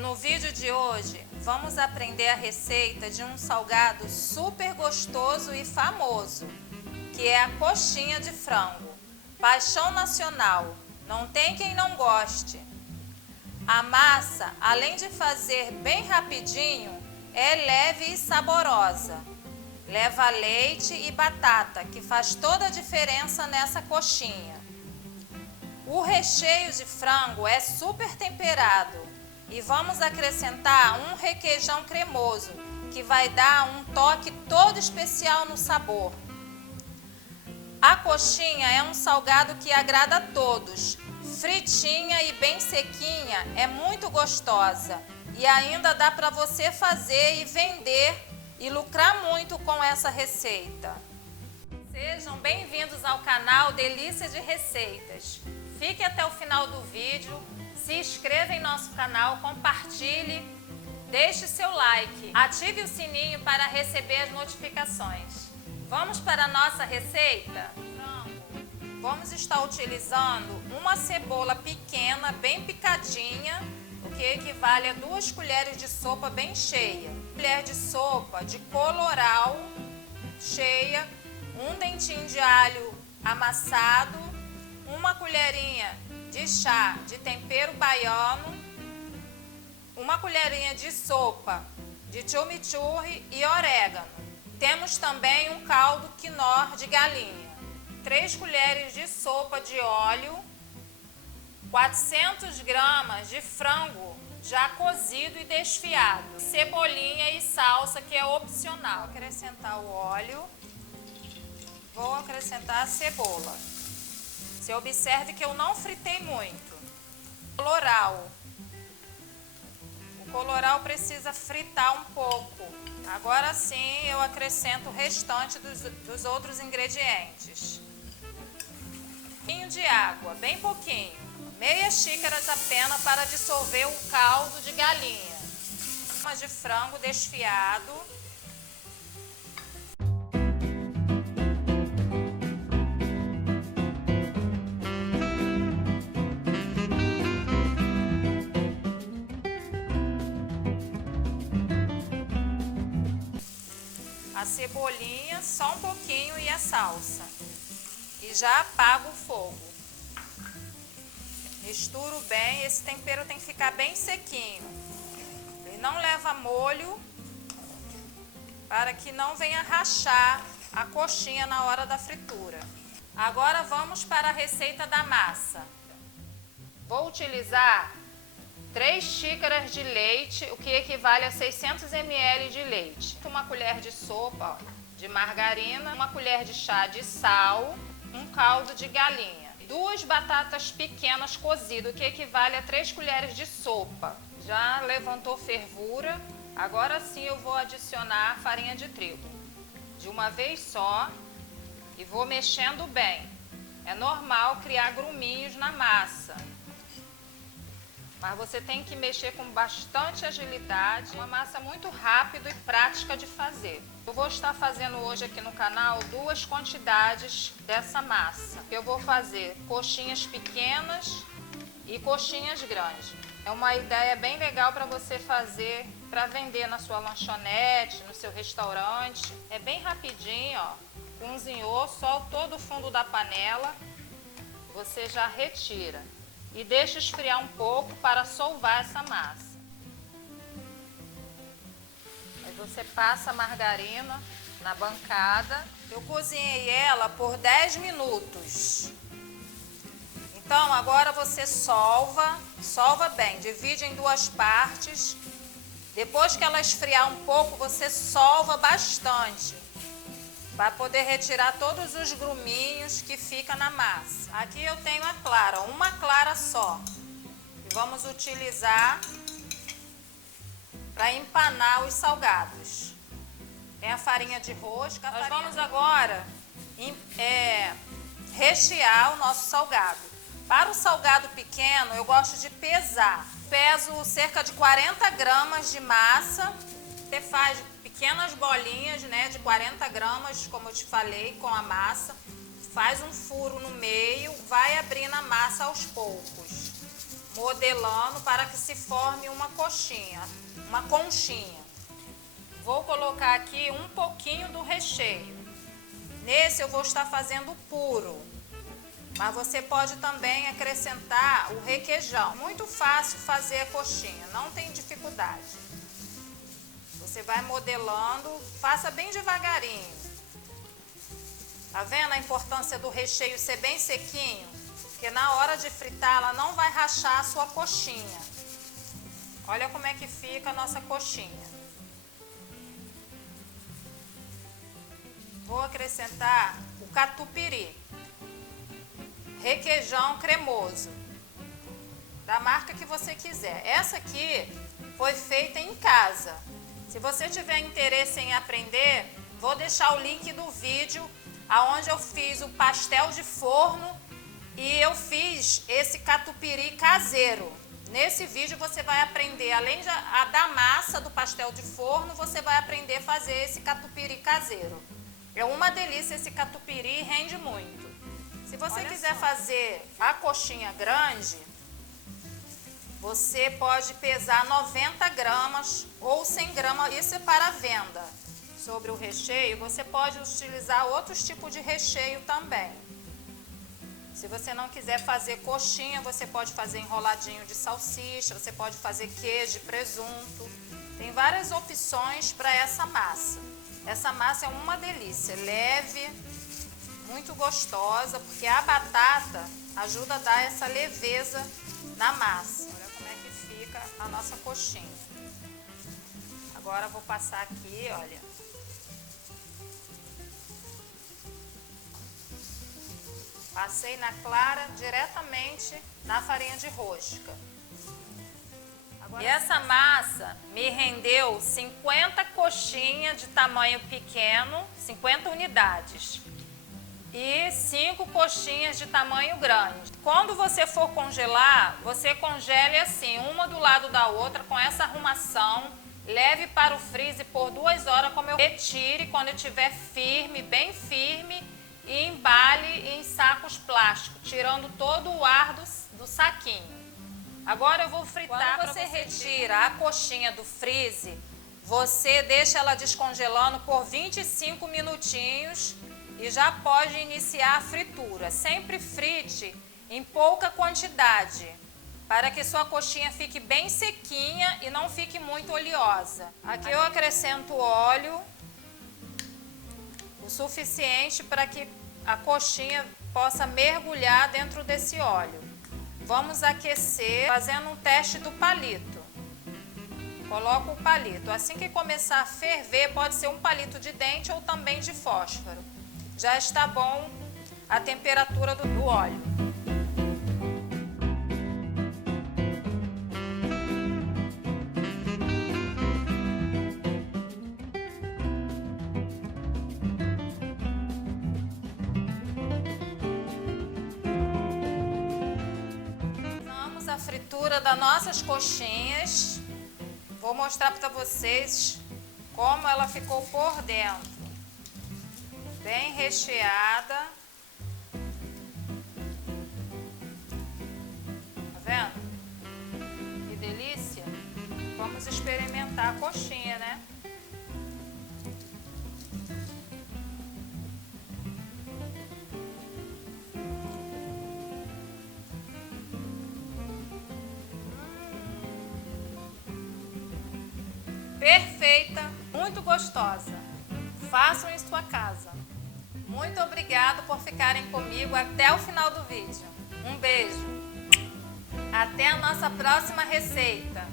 no vídeo de hoje vamos aprender a receita de um salgado super gostoso e famoso, que é a coxinha de frango. Paixão nacional, não tem quem não goste. A massa, além de fazer bem rapidinho, é leve e saborosa. Leva leite e batata, que faz toda a diferença nessa coxinha. O recheio de frango é super temperado e vamos acrescentar um requeijão cremoso, que vai dar um toque todo especial no sabor. A coxinha é um salgado que agrada a todos. Fritinha e bem sequinha, é muito gostosa e ainda dá para você fazer e vender e lucrar muito com essa receita. Sejam bem-vindos ao canal Delícia de Receitas. Fique até o final do vídeo, se inscreva em nosso canal, compartilhe, deixe seu like, ative o sininho para receber as notificações. Vamos para a nossa receita? Vamos estar utilizando uma cebola pequena, bem picadinha, o que equivale a 2 colheres de sopa bem cheia. Colher de sopa de colorau cheia, um dentinho de alho amassado, uma colherinha de chá de tempero baiano, uma colherinha de sopa de chimichurri e orégano. Temos também um caldo quinor de galinha. 3 colheres de sopa de óleo, 400 gramas de frango já cozido e desfiado, cebolinha e salsa, que é opcional. Vou acrescentar o óleo, vou acrescentar a cebola. Você observe que eu não fritei muito. Colorau. O colorau precisa fritar um pouco. Agora sim eu acrescento o restante dos outros ingredientes. De água, bem pouquinho, meia xícara apenas para dissolver o caldo de galinha. Uma de frango desfiado. A cebolinha, só um pouquinho, e a salsa. E já apago o fogo. Misturo bem, esse tempero tem que ficar bem sequinho. Ele não leva molho, para que não venha rachar a coxinha na hora da fritura. Agora vamos para a receita da massa. Vou utilizar 3 xícaras de leite, o que equivale a 600 ml de leite. Uma colher de sopa de margarina, uma colher de chá de sal, um caldo de galinha, 2 batatas pequenas cozidas, o que equivale a 3 colheres de sopa. Já levantou fervura, agora sim eu vou adicionar a farinha de trigo, de uma vez só, e vou mexendo bem. É normal criar gruminhos na massa, mas você tem que mexer com bastante agilidade. Uma massa muito rápida e prática de fazer. Eu vou estar fazendo hoje aqui no canal 2 quantidades dessa massa. Eu vou fazer coxinhas pequenas e coxinhas grandes. É uma ideia bem legal para você fazer, para vender na sua lanchonete, no seu restaurante. É bem rapidinho, ó. Cozinhou, solta todo o fundo da panela, você já retira. E deixa esfriar um pouco para solvar essa massa. Aí você passa a margarina na bancada. Eu cozinhei ela por 10 minutos. Então agora você solva bem, divide em 2 partes. Depois que ela esfriar um pouco, você solva bastante, para poder retirar todos os gruminhos que fica na massa. Aqui eu tenho a clara, uma clara só. E vamos utilizar para empanar os salgados. Tem a farinha de rosca. Nós vamos agora rechear o nosso salgado. Para o salgado pequeno, eu gosto de pesar. Peso cerca de 40 gramas de massa. Você faz pequenas bolinhas, né, de 40 gramas, como eu te falei, com a massa. Faz um furo no meio, vai abrindo a massa aos poucos. modelando para que se forme uma coxinha, uma conchinha. Vou colocar aqui um pouquinho do recheio. Nesse eu vou estar fazendo puro, mas você pode também acrescentar o requeijão. Muito fácil fazer a coxinha, não tem dificuldade. Você vai modelando, faça bem devagarinho. Tá vendo a importância do recheio ser bem sequinho? Porque na hora de fritar ela não vai rachar a sua coxinha. Olha como é que fica a nossa coxinha. Vou acrescentar o catupiry, requeijão cremoso, da marca que você quiser. Essa aqui foi feita em casa. Se você tiver interesse em aprender, vou deixar o link do vídeo aonde eu fiz o pastel de forno e eu fiz esse catupiry caseiro. Nesse vídeo você vai aprender, além da massa do pastel de forno, você vai aprender a fazer esse catupiry caseiro. É uma delícia esse catupiry, rende muito. Se você quiser fazer a coxinha grande, você pode pesar 90 gramas ou 100 gramas, isso é para venda. Sobre o recheio, você pode utilizar outros tipos de recheio também. Se você não quiser fazer coxinha, você pode fazer enroladinho de salsicha, você pode fazer queijo e presunto. Tem várias opções para essa massa. Essa massa é uma delícia, leve, muito gostosa, porque a batata ajuda a dar essa leveza na massa. Olha como é que fica a nossa coxinha. Agora vou passar aqui, olha. Passei na clara diretamente na farinha de rosca. E essa massa me rendeu 50 coxinhas de tamanho pequeno, 50 unidades. E 5 coxinhas de tamanho grande. Quando você for congelar, você congele assim, uma do lado da outra, com essa arrumação. Leve para o freezer por 2 horas, como eu retire quando estiver firme, bem firme. E embale em sacos plásticos, tirando todo o ar do saquinho. Agora eu vou fritar. Quando você retira a coxinha do freezer, você deixa ela descongelando por 25 minutinhos e já pode iniciar a fritura. Sempre frite em pouca quantidade, para que sua coxinha fique bem sequinha e não fique muito oleosa. Aqui eu acrescento óleo, o suficiente para que a coxinha possa mergulhar dentro desse óleo. Vamos aquecer fazendo um teste do palito. Coloco o palito. Assim que começar a ferver, pode ser um palito de dente ou também de fósforo. Já está bom a temperatura do óleo. A fritura das nossas coxinhas. Vou mostrar para vocês como ela ficou por dentro. Bem recheada. Tá vendo? Que delícia. Vamos experimentar a coxinha, né? Perfeita, muito gostosa. Façam em sua casa. Muito obrigado por ficarem comigo até o final do vídeo. Um beijo. Até a nossa próxima receita.